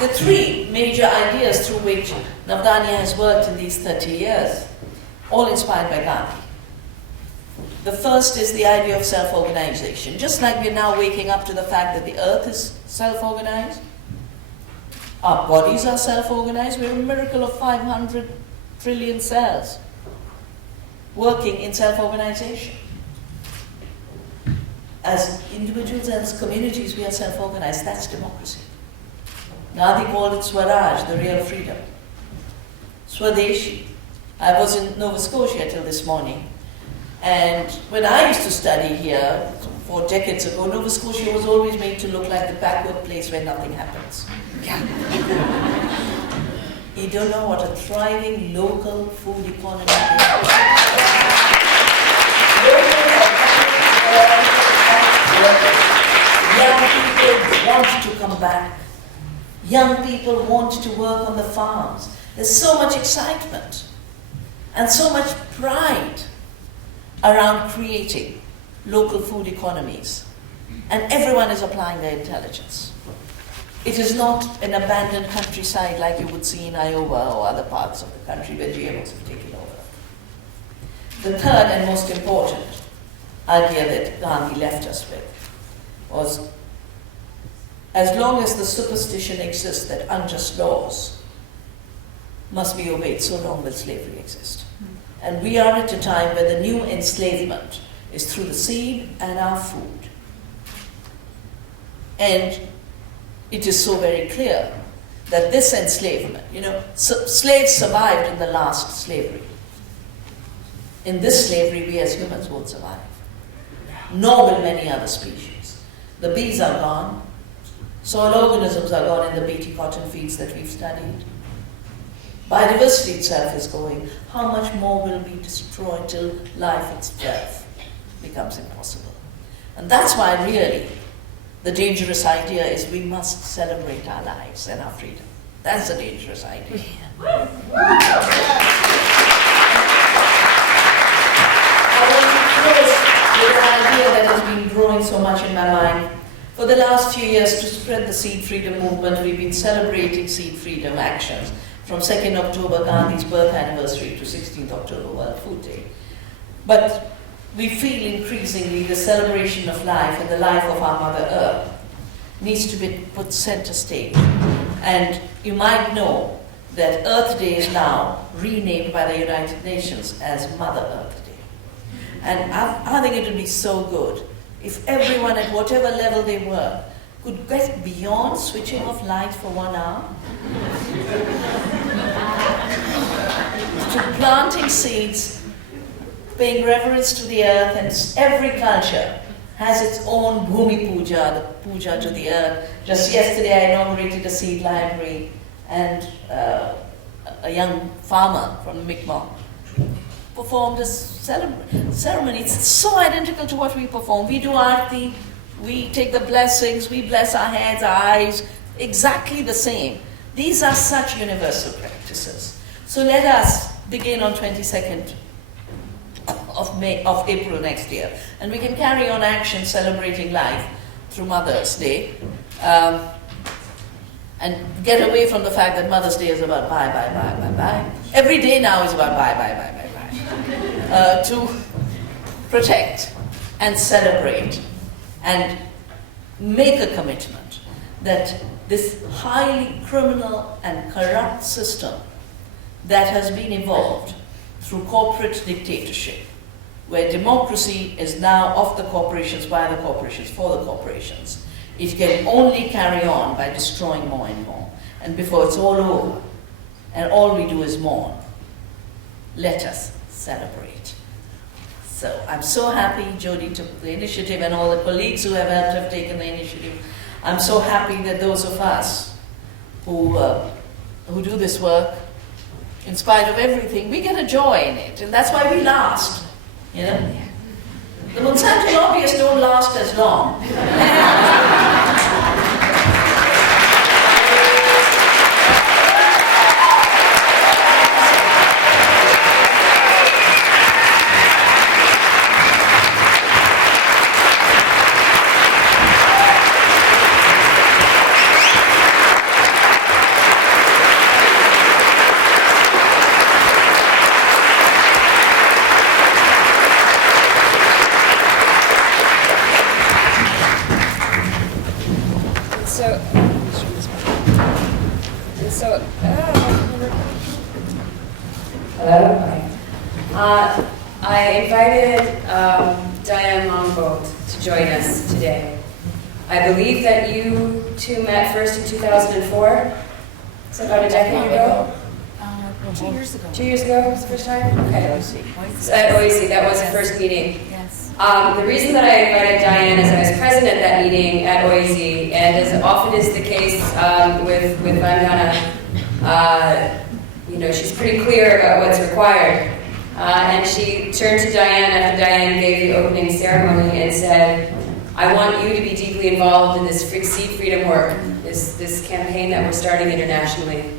The three major ideas through which Navdanya has worked in these 30 years, all inspired by Gandhi. The first is the idea of self-organization. Just like we're now waking up to the fact that the earth is self-organized, our bodies are self-organized. We're a miracle of 500 trillion cells working in self-organization. As individuals and as communities, we are self-organized. That's democracy. Gandhi called it Swaraj, the real freedom. Swadeshi. I was in Nova Scotia till this morning. And when I used to study here 4 decades ago, Nova Scotia was always made to look like the backward place where nothing happens. Yeah. You don't know what a thriving local food economy is. Young people want to come back. Young people want to work on the farms. There's so much excitement and so much pride around creating local food economies. And everyone is applying their intelligence. It is not an abandoned countryside like you would see in Iowa or other parts of the country where GMOs have taken over. The third and most important idea that Gandhi left us with was, as long as the superstition exists that unjust laws must be obeyed, so long will slavery exist. And we are at a time where the new enslavement is through the seed and our food. And it is so very clear that this enslavement, slaves survived in the last slavery. In this slavery, we as humans won't survive. Nor will many other species. The bees are gone. Soil organisms are gone in the Bt cotton fields that we've studied. Biodiversity itself is going. How much more will be destroyed till life itself becomes impossible? And that's why really the dangerous idea is we must celebrate our lives and our freedom. That's a dangerous idea. I want to close with an idea that has been growing so much in my mind. For the last few years, to spread the seed freedom movement, we've been celebrating seed freedom actions. From 2nd October, Gandhi's birth anniversary, to 16th October, World Food Day. But we feel increasingly the celebration of life and the life of our Mother Earth needs to be put center stage. And you might know that Earth Day is now renamed by the United Nations as Mother Earth Day. And I think it would be so good if everyone at whatever level they were could get beyond switching off light for 1 hour to planting seeds, paying reverence to the earth, and every culture has its own Bhumi Puja, the puja to the earth. Just yesterday I inaugurated a seed library, and a young farmer from the Mi'kmaq performed a ceremony. It's so identical to what we perform. We do arti, we take the blessings, we bless our heads, our eyes, exactly the same. These are such universal practices. So let us begin on 22nd of April next year. And we can carry on action celebrating life through Mother's Day. And get away from the fact that Mother's Day is about bye, bye, bye, bye, bye. Every day now is about bye, bye, bye, bye, bye. To protect and celebrate and make a commitment that this highly criminal and corrupt system that has been evolved through corporate dictatorship, where democracy is now of the corporations, by the corporations, for the corporations, it can only carry on by destroying more and more. And before it's all over, and all we do is mourn, let us celebrate. So I'm so happy Jodi took the initiative, and all the colleagues who have helped have taken the initiative. I'm so happy that those of us who do this work, in spite of everything, we get a joy in it, and that's why we last. The Monsanto lobbyists don't last as long. I invited Diane Longboat to join us today. I believe that you two met first in 2004. Is that about a decade ago? 2 years ago. 2 years ago was the first time? Okay. So at OAC, that was the first meeting. Yes. The reason that I invited Diane is I was present at that meeting at OAC, and as often is the case with Vandana, she's pretty clear about what's required. And she turned to Diane after Diane gave the opening ceremony and said, I want you to be deeply involved in this seed freedom work, this campaign that we're starting internationally.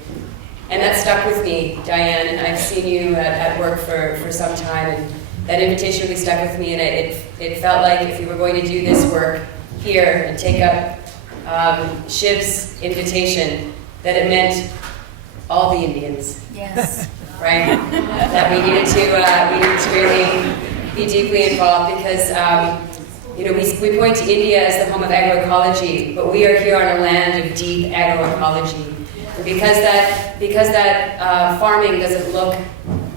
And that stuck with me, Diane, and I've seen you at work for some time, and that invitation really stuck with me, and it felt like if we were going to do this work here and take up Shiv's invitation, that it meant all the Indians. Yes. Right? That we needed to really be deeply involved because we point to India as the home of agroecology, but we are here on a land of deep agroecology. And because that farming doesn't look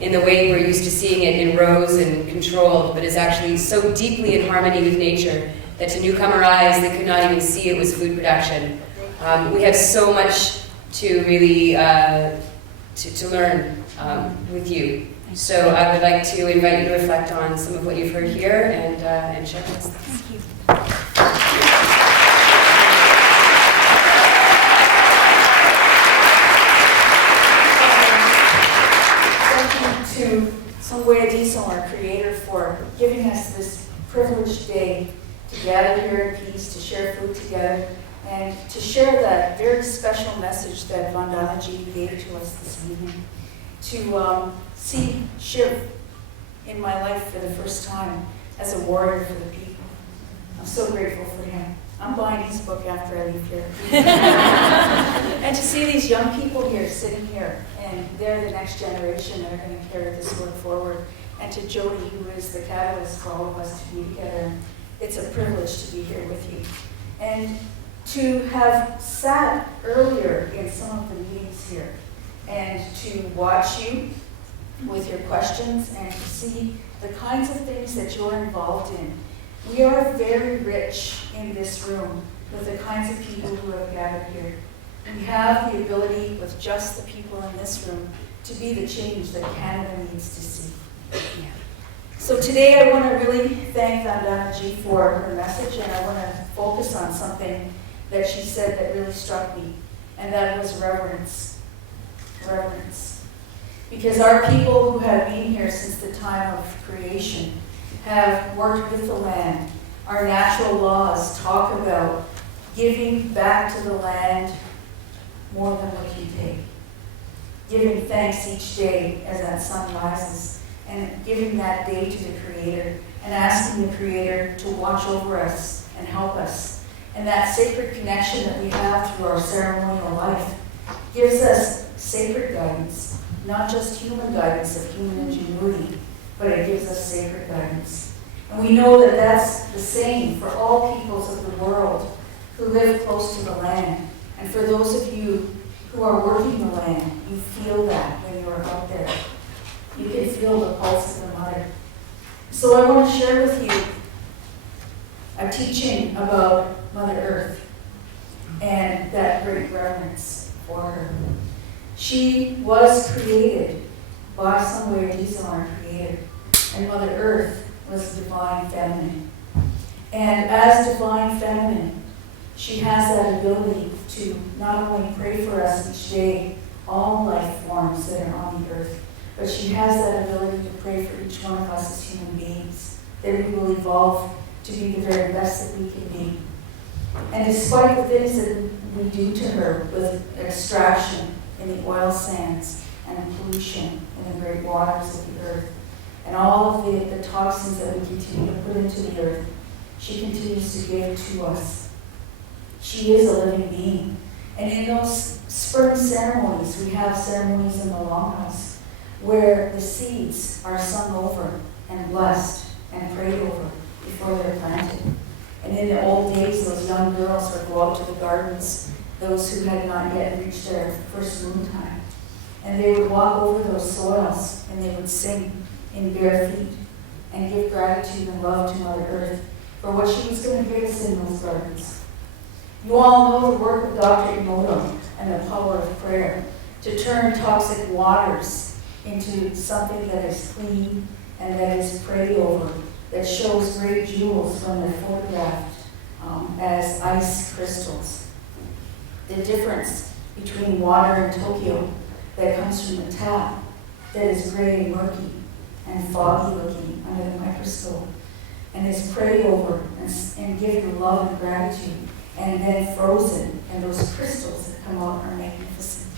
in the way we're used to seeing it in rows and controlled, but is actually so deeply in harmony with nature that to newcomer eyes they could not even see it was food production. We have so much to really to learn with you. So I would like to invite you to reflect on some of what you've heard here and share with us. Thank you. To Somewhere Diesel, our creator, for giving us this privileged day to gather here in peace, to share food together, and to share that very special message that Vandana Ji gave to us this evening. To see Shiv in my life for the first time as a warrior for the people. I'm so grateful for him. I'm buying his book after I leave here. And to see these young people here, sitting here, and they're the next generation that are going to carry this work forward. And to Jodi, who is the catalyst for all of us to be together. It's a privilege to be here with you. And to have sat earlier in some of the meetings here, and to watch you with your questions, and to see the kinds of things that you're involved in. We are very rich in this room with the kinds of people who have gathered here. We have the ability, with just the people in this room, to be the change that Canada needs to see. So today I want to really thank Vandana Ji for her message, and I want to focus on something that she said that really struck me, and that was reverence. Reverence. Because our people who have been here since the time of creation have worked with the land. Our natural laws talk about giving back to the land more than what you take. Giving thanks each day as that sun rises, and giving that day to the Creator, and asking the Creator to watch over us and help us. And that sacred connection that we have through our ceremonial life gives us sacred guidance, not just human guidance of human ingenuity, but it gives us sacred guidance. And we know that that's the same for all peoples of the world who live close to the land. And for those of you who are working the land, you feel that when you're out there. You can feel the pulse of the mother. So I want to share with you a teaching about Mother Earth and that great reverence for her. She was created by somewhere Diesel, our creator, and Mother Earth was divine feminine. And as divine feminine, she has that ability to not only pray for us each day, all life forms that are on the earth, but she has that ability to pray for each one of us as human beings, that we will evolve to be the very best that we can be. And despite the things that we do to her with extraction in the oil sands and pollution in the great waters of the earth, and all of the toxins that we continue to put into the earth, she continues to give to us. She is a living being. And in those spring ceremonies, we have ceremonies in the Longhouse where the seeds are sung over and blessed and prayed over before they're planted. And in the old days, those young girls would go out to the gardens, those who had not yet reached their first moon time. And they would walk over those soils and they would sing in bare feet and give gratitude and love to Mother Earth for what she was going to give us in those gardens. You all know the work of Dr. Emoto and the power of prayer to turn toxic waters into something that is clean and that is prayed over, that shows great jewels when they're photographed as ice crystals. The difference between water in Tokyo that comes from the tap, that is gray and murky and foggy looking under the microscope, and is prayed over and given love and gratitude, and then frozen, and those crystals that come out are magnificent.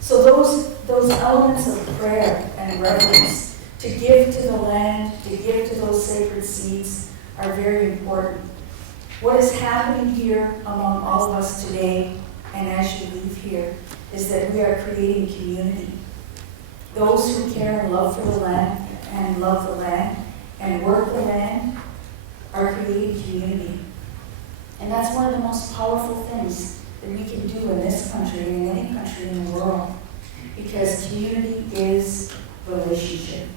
So those elements of prayer and reverence, to give to the land, to give to those sacred seeds, are very important. What is happening here among all of us today, and as you leave here, is that we are creating community. Those who care and love for the land and love the land and work the land are creating community. And that's one of the most powerful things that we can do in this country and in any country in the world, because community is relationship.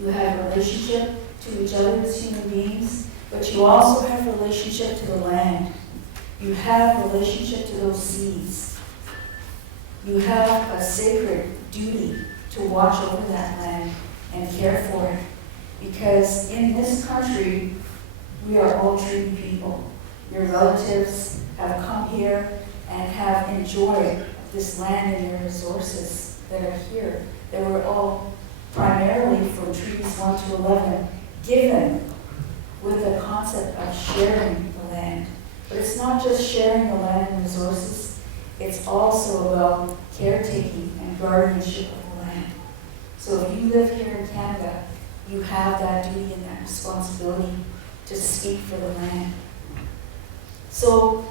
You have a relationship to each other as human beings, but you also have a relationship to the land. You have a relationship to those seeds. You have a sacred duty to watch over that land and care for it, because in this country, we are all treaty people. Your relatives have come here and have enjoyed this land and your resources that are here. They were all primarily from treaties 1 to 11 given with the concept of sharing the land. But it's not just sharing the land and resources, it's also about caretaking and guardianship of the land. So if you live here in Canada, you have that duty and that responsibility to speak for the land. So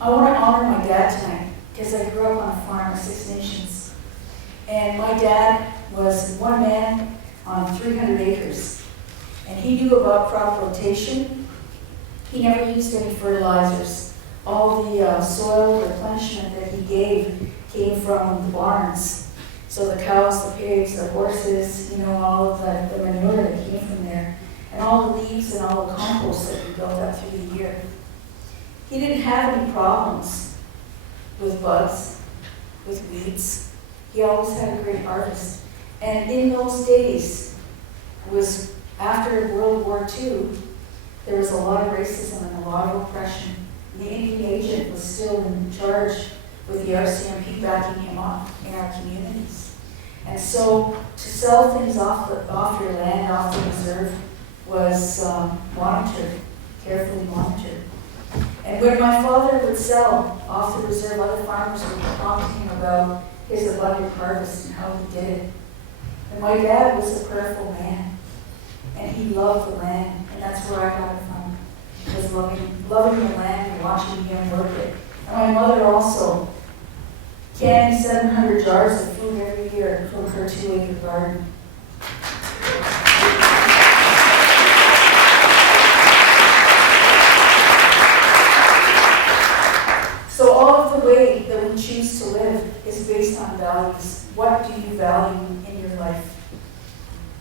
I want to honor my dad tonight, because I grew up on a farm of 6 Nations. And my dad was one man on 300 acres. And he knew about crop rotation. He never used any fertilizers. All the soil replenishment that he gave came from the barns. So the cows, the pigs, the horses, all of the manure that came from there. And all the leaves and all the compost that we built up through the year. He didn't have any problems with bugs, with weeds. He always had a great harvest. And in those days, was after World War II, there was a lot of racism and a lot of oppression. The Indian agent was still in charge with the RCMP backing him up in our communities. And so to sell things off your land, off the reserve, was monitored, carefully monitored. And when my father would sell off the reserve, other farmers would talk to him about his abundant harvest and how he did it. And my dad was a prayerful man, and he loved the land, and that's where I got it from. He was loving the land and watching him work it. And my mother also canning 700 jars of food every year from her 2-acre garden. So all of the way that we choose to live is based on values. What do you value in your life?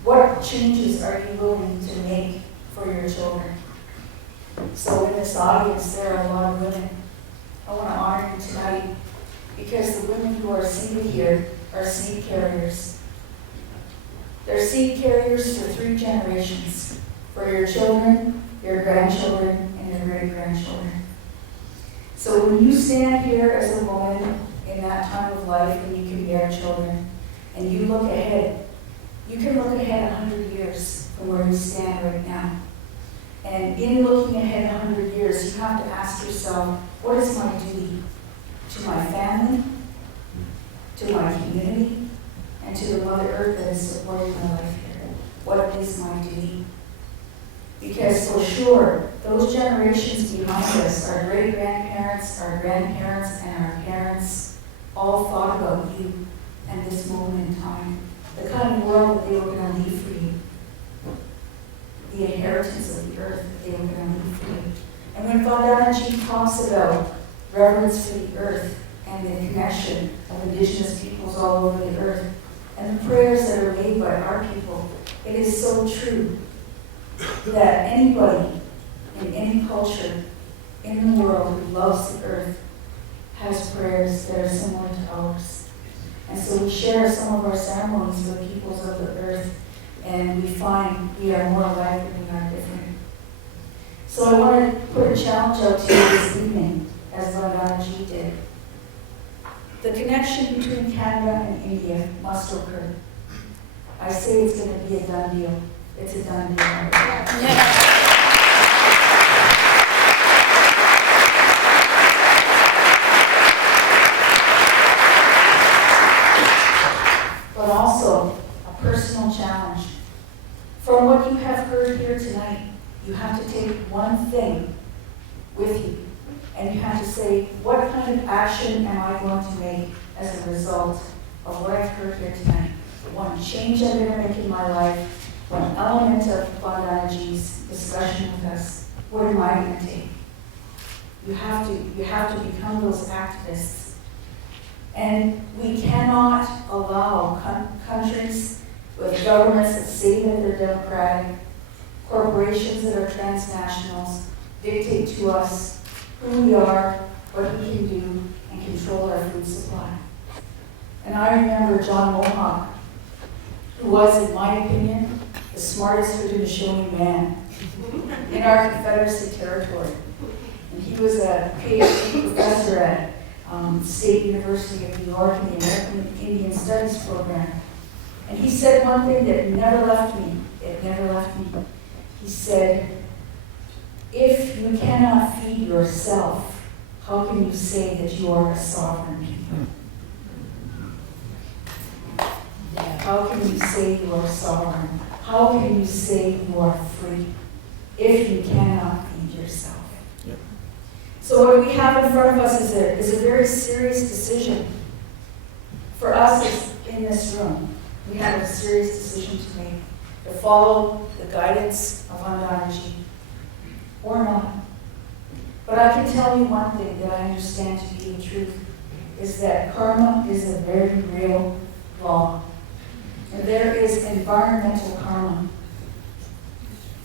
What changes are you willing to make for your children? So in this audience, there are a lot of women. I want to honor you tonight because the women who are seated here are seed carriers. They're seed carriers for 3 generations, for your children, your grandchildren, and your great-grandchildren. So when you stand here as a woman in that time of life when you can bear children, and you look ahead, you can look ahead 100 years from where you stand right now. And in looking ahead 100 years, you have to ask yourself, what is my duty to my family, to my community, and to the Mother Earth that is supporting my life here? What is my duty? Because for sure, those generations behind us, our great-grandparents, our grandparents, and our parents, all thought about you and this moment in time, the kind of world that they were going to leave for you, the inheritance of the earth that they were going to leave for you. And when Vandana Shiva talks about reverence for the earth and the connection of indigenous peoples all over the earth, and and the prayers that are made by our people, it is so true that anybody in any culture in the world who loves the earth has prayers that are similar to ours. And so we share some of our ceremonies with peoples of the earth, and we find we are more alike than we are different. So I want to put a challenge out to you this evening, as Vandana Shiva did. The connection between Canada and India must occur. I say it's going to be a done deal. It's a done deal. Yeah. But also a personal challenge. From what you have heard here tonight, you have to take one thing with you, and you have to say, what kind of action am I going to make as a result of what I've heard here tonight? One change I'm going to make in my life, one element of Vandana Ji's discussion with us. What am I going to take? You have to become those activists. And we cannot allow countries with governments that say that they're democratic, corporations that are transnationals, dictate to us who we are, what we can do, and control our food supply. And I remember John Mohawk, who was, in my opinion, the smartest Haudenosaunee man in our Confederacy territory. And he was a PhD professor at State University of New York in the American Indian Studies program. And he said one thing that never left me. It never left me. He said, if you cannot feed yourself, how can you say that you are a sovereign people? How can you say you are sovereign? How can you say you are free if you cannot feed yourself? Yep. So what we have in front of us is a very serious decision. For us in this room, we have a serious decision to make, to follow the guidance of Vandana Shiva or not. But I can tell you one thing that I understand to be the truth, is that karma is a very real law. And there is environmental karma.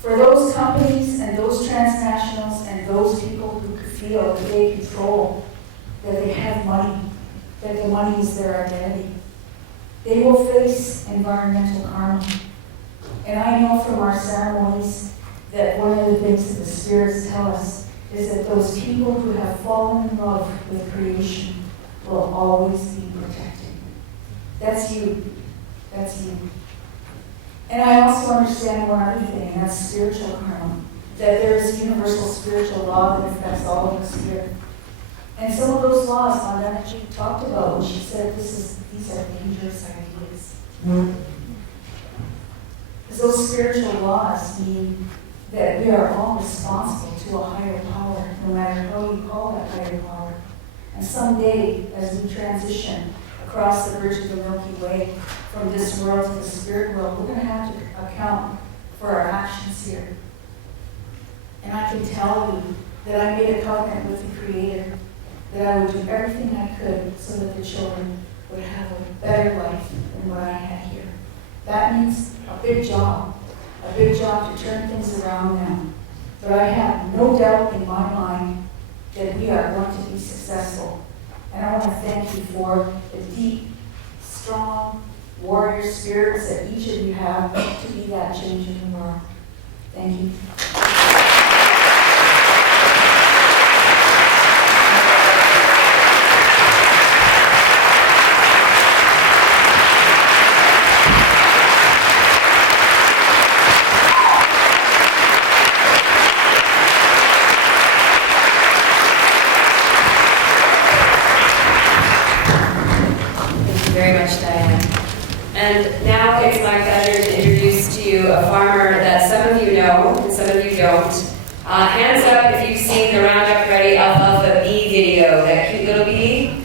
For those companies and those transnationals and those people who feel that they control, that they have money, that the money is their identity, they will face environmental karma. And I know from our ceremonies that one of the things that the spirits tell us is that those people who have fallen in love with creation will always be protected. That's you. That's you. And I also understand one other thing, and that's spiritual karma. That there is a universal spiritual law that affects all of us here. And some of those laws Vandana Shiva talked about when she said these are dangerous ideas. Because those spiritual laws mean that we are all responsible to a higher power, no matter how you call that higher power. And someday, as we transition across the bridge of the Milky Way from this world to the spirit world, we're going to have to account for our actions here. And I can tell you that I made a covenant with the Creator that I would do everything I could so that the children would have a better life than what I had here. That means a big job to turn things around now. But I have no doubt in my mind that we are going to be successful. And I want to thank you for the deep, strong warrior spirits that each of you have to be that change in the world. Thank you. Very much, Diane. And now it's my pleasure to introduce to you a farmer that some of you know and some of you don't. Hands up if you've seen the Roundup Ready Alfalfa bee video, that cute little bee.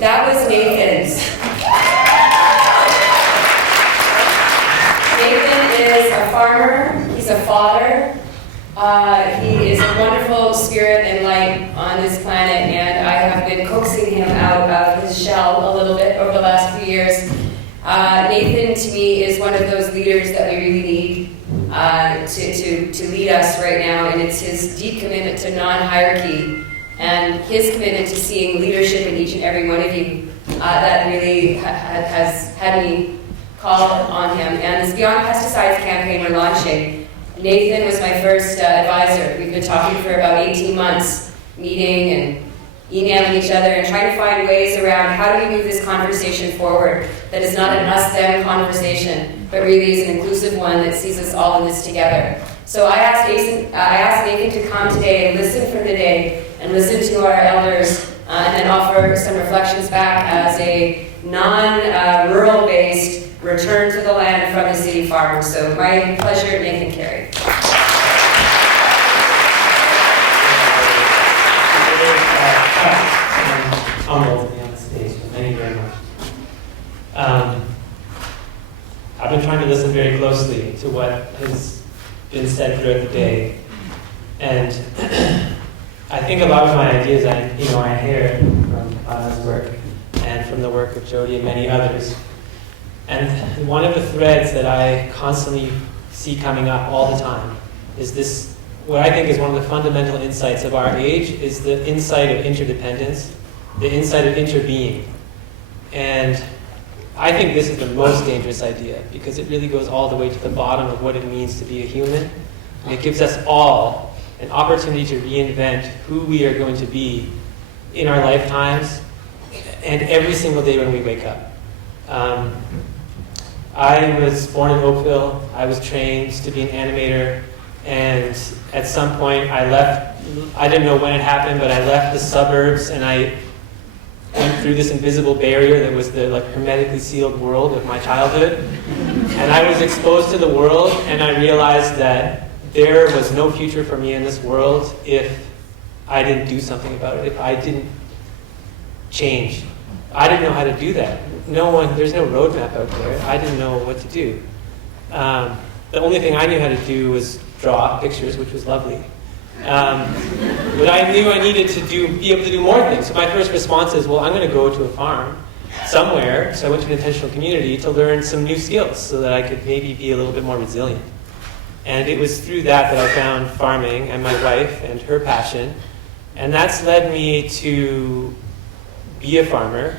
That was Nathan's. Nathan is a farmer, he's a father. He is a wonderful spirit and light on this planet, and I have been coaxing him out of his shell a little bit over the last few years. Nathan, to me, is one of those leaders that we really need to lead us right now, and it's his deep commitment to non-hierarchy and his commitment to seeing leadership in each and every one of you that really has had me call on him. And this Beyond Pesticides campaign we're launching, Nathan was my first advisor. We've been talking for about 18 months, meeting and emailing each other and trying to find ways around how do we move this conversation forward that is not an us-them conversation, but really is an inclusive one that sees us all in this together. So I asked Nathan to come today and listen for the day and listen to our elders and then offer some reflections back as a non-rural based return to the land from the city farm. So my pleasure, Nathan Carey. Humbled to be on the stage, but thank you very much. I've been trying to listen very closely to what has been said throughout the day, and I think a lot of my ideas I hear from Anna's work and from the work of Jodi and many others. And one of the threads that I constantly see coming up all the time is this, what I think is one of the fundamental insights of our age, is the insight of interdependence, the insight of interbeing. And I think this is the most dangerous idea because it really goes all the way to the bottom of what it means to be a human. And it gives us all an opportunity to reinvent who we are going to be in our lifetimes and every single day when we wake up. I was born in Oakville. I was trained to be an animator. And at some point I left, I didn't know when it happened, but I left the suburbs and I went through this invisible barrier that was the hermetically sealed world of my childhood. And I was exposed to the world and I realized that there was no future for me in this world if I didn't do something about it, if I didn't change. I didn't know how to do that. There's no roadmap out there. I didn't know what to do. The only thing I knew how to do was draw pictures, which was lovely. But I knew I needed to be able to do more things. So my first response is, well, I'm going to go to a farm somewhere. So I went to an intentional community to learn some new skills so that I could maybe be a little bit more resilient. And it was through that I found farming and my wife and her passion. And that's led me to be a farmer.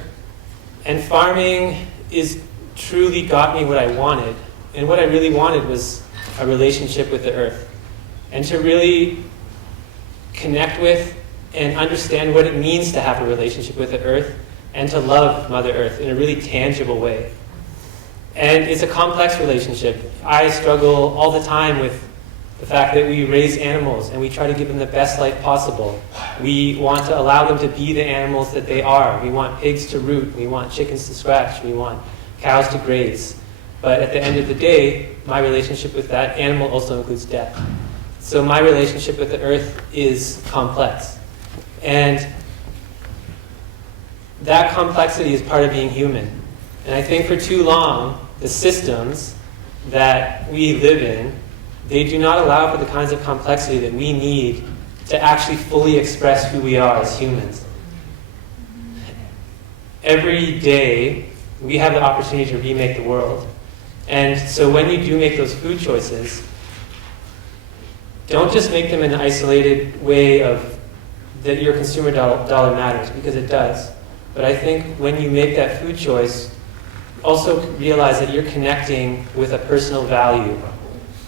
And farming is truly got me what I wanted. And what I really wanted was a relationship with the earth. And to really connect with and understand what it means to have a relationship with the earth and to love Mother Earth in a really tangible way. And it's a complex relationship. I struggle all the time with the fact that we raise animals and we try to give them the best life possible. We want to allow them to be the animals that they are. We want pigs to root. We want chickens to scratch. We want cows to graze. But at the end of the day, my relationship with that animal also includes death. So my relationship with the earth is complex. And that complexity is part of being human. And I think for too long, the systems that we live in, they do not allow for the kinds of complexity that we need to actually fully express who we are as humans. Every day, we have the opportunity to remake the world. And so when you do make those food choices, don't just make them in an isolated way of that your consumer dollar matters, because it does. But I think when you make that food choice, also realize that you're connecting with a personal value.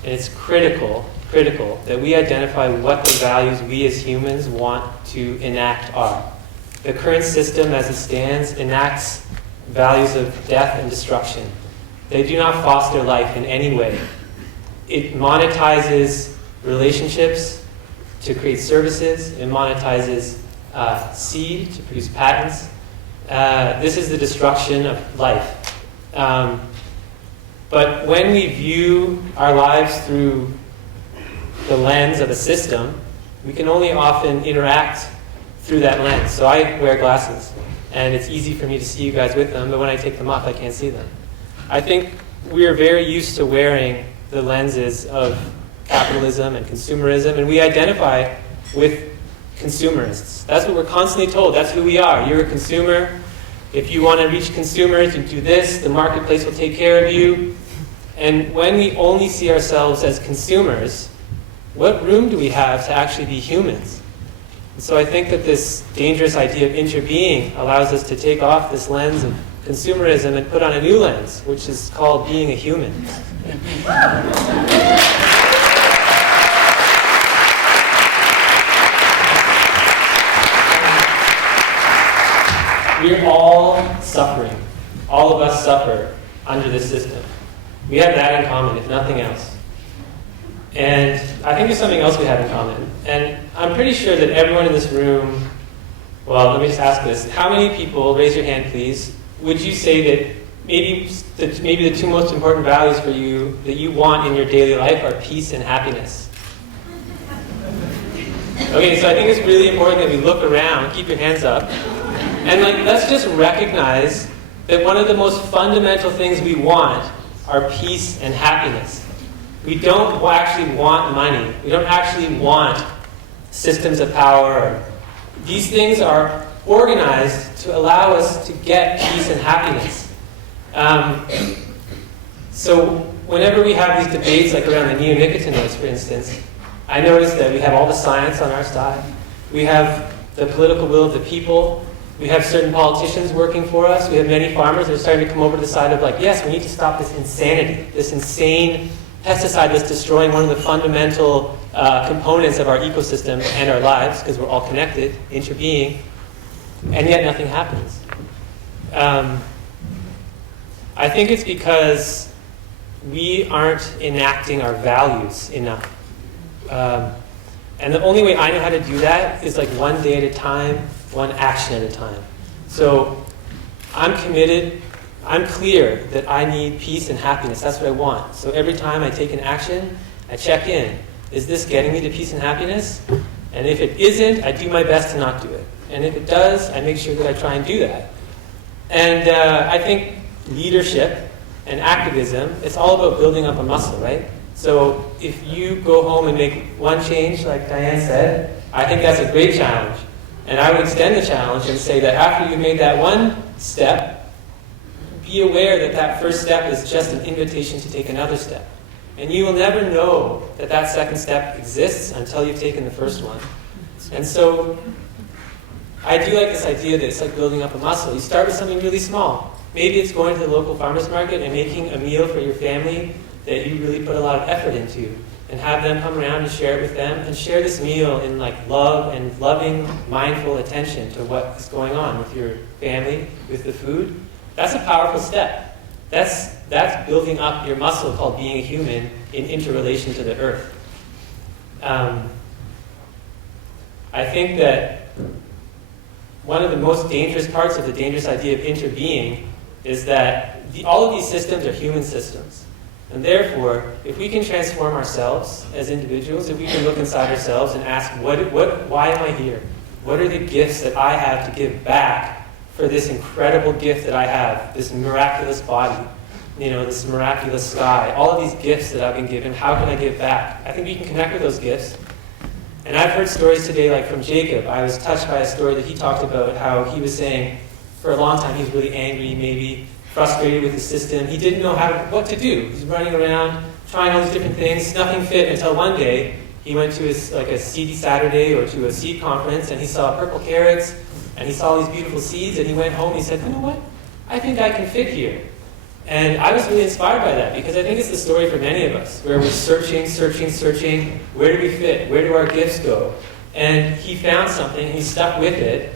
And it's critical that we identify what the values we as humans want to enact are. The current system as it stands enacts values of death and destruction. They do not foster life in any way. It monetizes relationships to create services. It monetizes seed to produce patents. This is the destruction of life. But when we view our lives through the lens of a system, we can only often interact through that lens. So I wear glasses, and it's easy for me to see you guys with them, but when I take them off, I can't see them. I think we are very used to wearing the lenses of capitalism and consumerism, and we identify with consumerists. That's what we're constantly told. That's who we are. You're a consumer. If you want to reach consumers, you do this, the marketplace will take care of you. And when we only see ourselves as consumers, what room do we have to actually be humans? And so I think that this dangerous idea of interbeing allows us to take off this lens of consumerism and put on a new lens, which is called being a human. We're all suffering. All of us suffer under this system. We have that in common, if nothing else. And I think there's something else we have in common. And I'm pretty sure that everyone in this room, well, let me just ask this. How many people, raise your hand please, would you say that maybe the two most important values for you that you want in your daily life are peace and happiness? Okay, so I think it's really important that we look around, keep your hands up, and let's just recognize that one of the most fundamental things we want are peace and happiness. We don't actually want money. We don't actually want systems of power. These things are organized to allow us to get peace and happiness. So whenever we have these debates, like around the neonicotinoids, for instance, I notice that we have all the science on our side. We have the political will of the people. We have certain politicians working for us. We have many farmers that are starting to come over to the side of yes, we need to stop this insanity, this insane pesticide that's destroying one of the fundamental components of our ecosystem and our lives, because we're all connected, interbeing, and yet nothing happens. I think it's because we aren't enacting our values enough. And the only way I know how to do that is one day at a time, one action at a time. So I'm committed. I'm clear that I need peace and happiness. That's what I want. So every time I take an action, I check in. Is this getting me to peace and happiness? And if it isn't, I do my best to not do it. And if it does, I make sure that I try and do that. And I think leadership and activism, it's all about building up a muscle, right? So if you go home and make one change, like Diane said, I think that's a great challenge. And I would extend the challenge and say that after you've made that one step, be aware that that first step is just an invitation to take another step. And you will never know that that second step exists until you've taken the first one. And so I do like this idea that it's like building up a muscle. You start with something really small. Maybe it's going to the local farmer's market and making a meal for your family that you really put a lot of effort into, and have them come around and share it with them, and share this meal in love and loving, mindful attention to what is going on with your family, with the food. That's a powerful step. That's building up your muscle called being a human in interrelation to the earth. I think that one of the most dangerous parts of the dangerous idea of interbeing is that all of these systems are human systems. And therefore, if we can transform ourselves as individuals, if we can look inside ourselves and ask, why am I here? What are the gifts that I have to give back for this incredible gift that I have, this miraculous body, this miraculous sky, all of these gifts that I've been given, how can I give back? I think we can connect with those gifts. And I've heard stories today, from Jacob. I was touched by a story that he talked about, how he was saying, for a long time he was really angry, maybe frustrated with the system. He didn't know what to do. He's running around, trying all these different things. Nothing fit until one day he went to a seedy Saturday or to a seed conference, and he saw purple carrots, and he saw these beautiful seeds, and he went home and he said, you know what? I think I can fit here. And I was really inspired by that, because I think it's the story for many of us, where we're searching. Where do we fit? Where do our gifts go? And he found something, and he stuck with it.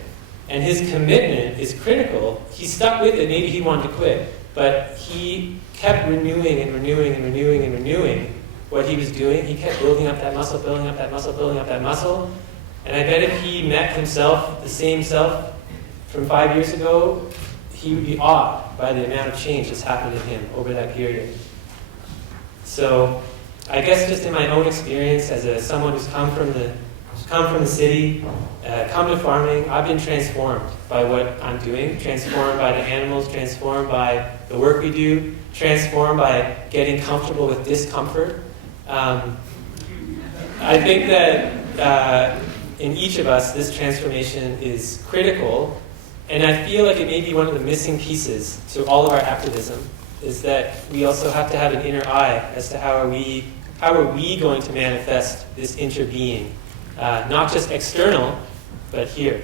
And his commitment is critical. He stuck with it. Maybe he wanted to quit. But he kept renewing what he was doing. He kept building up that muscle. And I bet if he met himself, the same self, from 5 years ago, he would be awed by the amount of change that's happened in him over that period. So I guess just in my own experience as someone who's come from the city, come to farming, I've been transformed by what I'm doing, transformed by the animals, transformed by the work we do, transformed by getting comfortable with discomfort. I think that in each of us, this transformation is critical, And I feel like it may be one of the missing pieces to all of our activism, is that we also have to have an inner eye as to how are we going to manifest this interbeing, not just external, but here.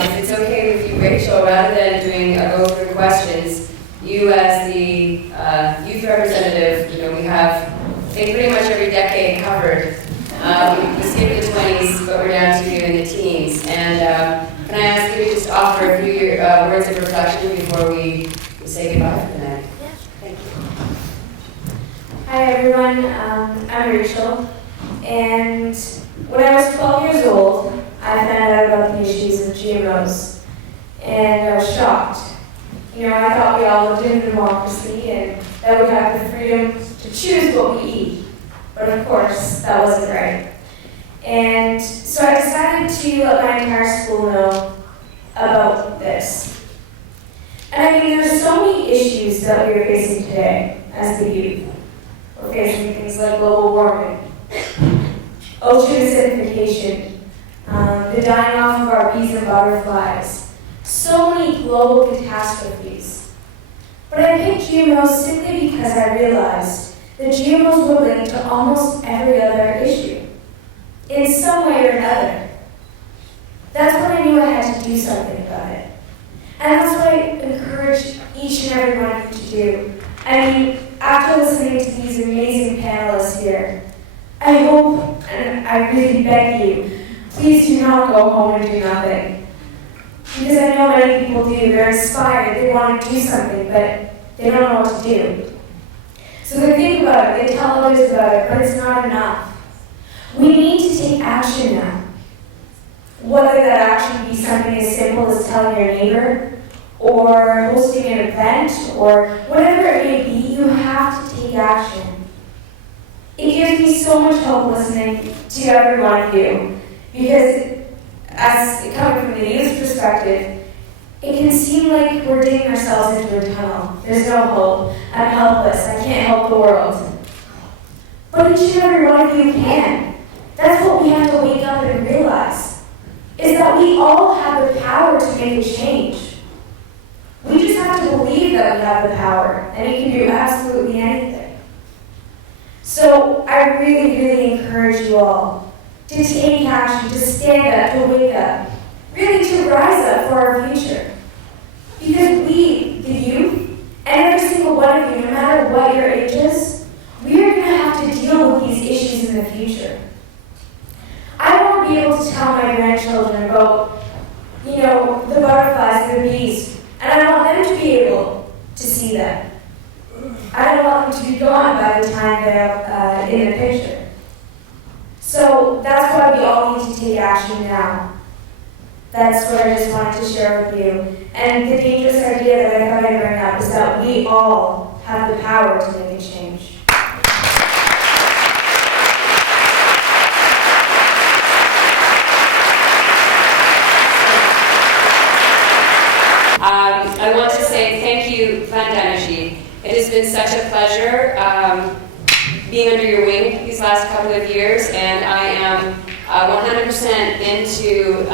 If it's okay with you, Rachel, rather than doing a go through questions, you as the youth representative, we have, I think, pretty much every decade covered. We skipped the 20s, but we're down to in the teens. And can I ask you to just offer a few words of reflection before we say goodbye for the night? Yeah. Thank you. Hi everyone, I'm Rachel, and when I was 12 years old, I found out about the issues of GMOs, and I was shocked. I thought we all lived in a democracy and that we have the freedom to choose what we eat, but of course, that wasn't right. And so I decided to let my entire school know about this. And there's so many issues that we are facing today as the youth. We're facing things like global warming, ocean acidification, the dying off of our bees and butterflies, so many global catastrophes. But I picked GMOs simply because I realized that GMOs were linked to almost every other issue, in some way or another. That's when I knew I had to do something about it. And that's what I encourage each and every one of you to do. After listening to these amazing panelists here, I hope, and I really beg you, please do not go home and do nothing. Because I know many people do. They're inspired, they want to do something, but they don't know what to do. So they think about it, they tell others about it, but it's not enough. We need to take action now. Whether that action be something as simple as telling your neighbor, or hosting an event, or whatever it may be, you have to take action. It gives me so much hope listening to every one of you, because as coming from the youth perspective, it can seem like we're digging ourselves into a tunnel. There's no hope. I'm helpless. I can't help the world. But each and every one of you can. That's what we have to wake up and realize, is that we all have the power to make a change. We just have to believe that we have the power, and we can do absolutely anything. So I really, really encourage you all to take action, to stand up, to wake up, really to rise up for our future. Because we, the youth, and every single one of you, no matter what your age is, we are going to have to deal with these issues in the future. I want to be able to tell my grandchildren about, the butterflies and the bees, and I want them to be able to see them. I don't want them to be gone by the time they're in the picture. So that's why we all need to take action now. That's what I just wanted to share with you. And the dangerous idea that I thought I'd bring up is that we all have the power to make a change. I want to say thank you, Vandana Shiva. It has been such a pleasure being under your wing these last couple of years, and I am 100% into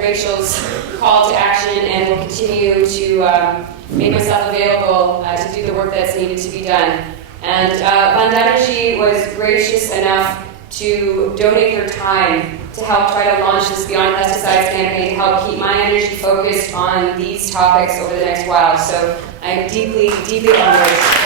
Rachel's call to action, and will continue to make myself available to do the work that's needed to be done. And Vandana Shiva was gracious enough to donate her time to help try to launch this Beyond Pesticides campaign, to help keep my energy focused on these topics over the next while. So I'm deeply, deeply honored.